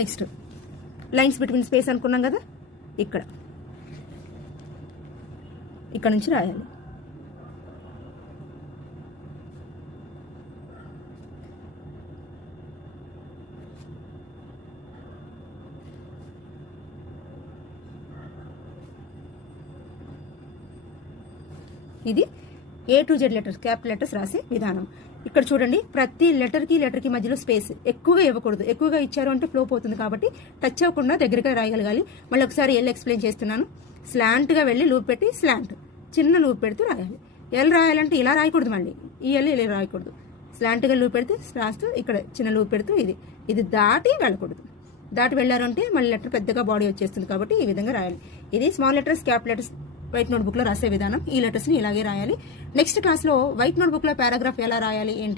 Next lines between space అనుకున్నాం కదా, ఇక్కడ నుంచి రాయాలి. ఇది A to Z letters, capital letters రాసే విధానం. ఇక్కడ చూడండి, ప్రతి లెటర్కి మధ్యలో స్పేస్ ఎక్కువగా ఇవ్వకూడదు. ఎక్కువగా ఇచ్చారు అంటే ఫ్లో పోతుంది, కాబట్టి టచ్ అవ్వకుండా దగ్గరగా రాయగలగాలి. మళ్ళీ ఒకసారి ఎల్ ఎక్స్ప్లెయిన్ చేస్తున్నాను. స్లాంట్గా వెళ్ళి లూప్ పెట్టి స్లాంట్, చిన్న లూప్ పెడుతూ రాయాలి. ఎల్ రాయాలంటే ఇలా రాయకూడదు, మళ్ళీ ఈ ఎల్ ఇలా రాయకూడదు. స్లాంట్గా లూప్ పెడితే రాస్తూ ఇక్కడ చిన్న లూప్ పెడుతూ ఇది దాటి వెళ్ళకూడదు. దాటి వెళ్ళారంటే మళ్ళీ లెటర్ పెద్దగా బాడీ వచ్చేస్తుంది, కాబట్టి ఈ విధంగా రాయాలి. ఇది small letters, capital letters white నోట్బుక్లో రాసే విధానం. ఈ లెటర్స్ని ఇలాగే రాయాలి. నెక్స్ట్ క్లాస్లో వైట్ నోట్బుక్లో పారాగ్రాఫ్ ఎలా రాయాలి ఏంటి